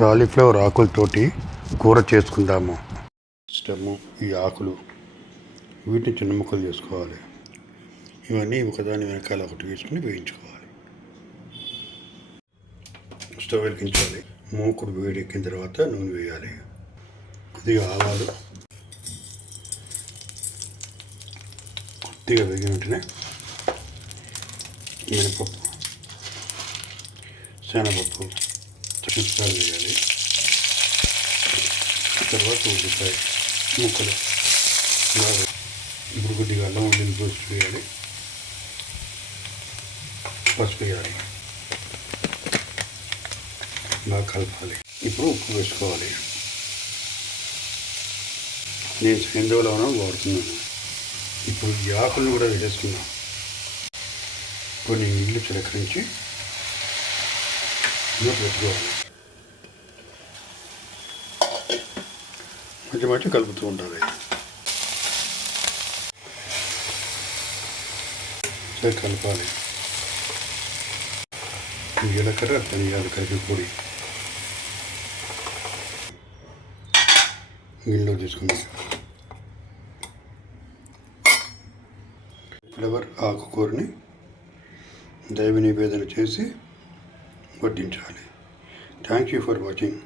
Cauliflower ఆకులతోటి కూర చేసుకుందాము. Stem ఈ ఆకులు. వీటిని చిన్న ముక్కలు చేసుకోవాలి. ఇవన్నీ ఒకదాని వెనకాల ఒకటి వేసుకుని వేయించుకోవాలి. స్టవ్ వెలిగించాలి మూకుడు వేడెక్కిన తర్వాత నూనె వేయాలి. కొద్దిగా ఆవాలు. కొద్దిగా వేగిన వెంటనే మినపప్పు శనగపప్పు చిప్సాలు వేయాలి తర్వాత ఉల్లిపాయ ముక్కలు. ఇప్పుడు కొద్దిగా అల్లం ఉల్లిని పోసి వేయాలి. పసుపు వేయాలి. బాగా కలపాలి. ఇప్పుడు ఉప్పు వేసుకోవాలి. నేను సేంద్రవలో వాడుతున్నాను. ఇప్పుడు ఈ ఆకులను కూడా వేసేసుకున్నాను కొన్ని నీళ్ళు చిలకరించి ఇందులో పెట్టుకోవాలి మధ్య మధ్య కలుపుతూ ఉండాలి సరే కలపాలి. జీలకర్ర ధనియాలు కలిపి గిన్నెలో తీసుకుంది. ఫ్లవర్ ఆకుకూరని దైవ నివేదన చేసి వడ్డించాలి థ్యాంక్ యూ ఫర్ వాచింగ్